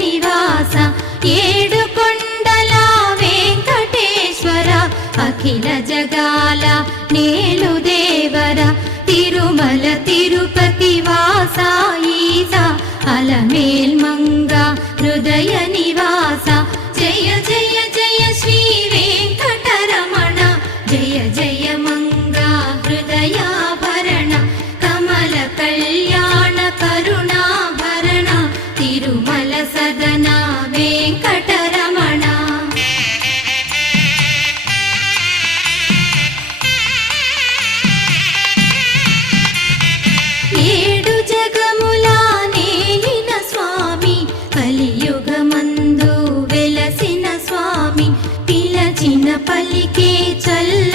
నివాస ఏడు కొండల వెంకటేశ్వర అఖిల జగాల నేలు దేవర తిరుమల తిరుపతి వాస ఈస అలమేల్ మంగ హృదయ నివాస జయ జయ జయ శ్రీ వెంకటరమణ జయ జయ మంగ హృదయాభరణ కమల కళ్యాణ కరుణాభరణ తిరుమల సదన వెంకటరమణ ఏడు జగముల నేలిన స్వామి కలియుగమందు వెలసిన స్వామి పిలచిన పలికే చల్ల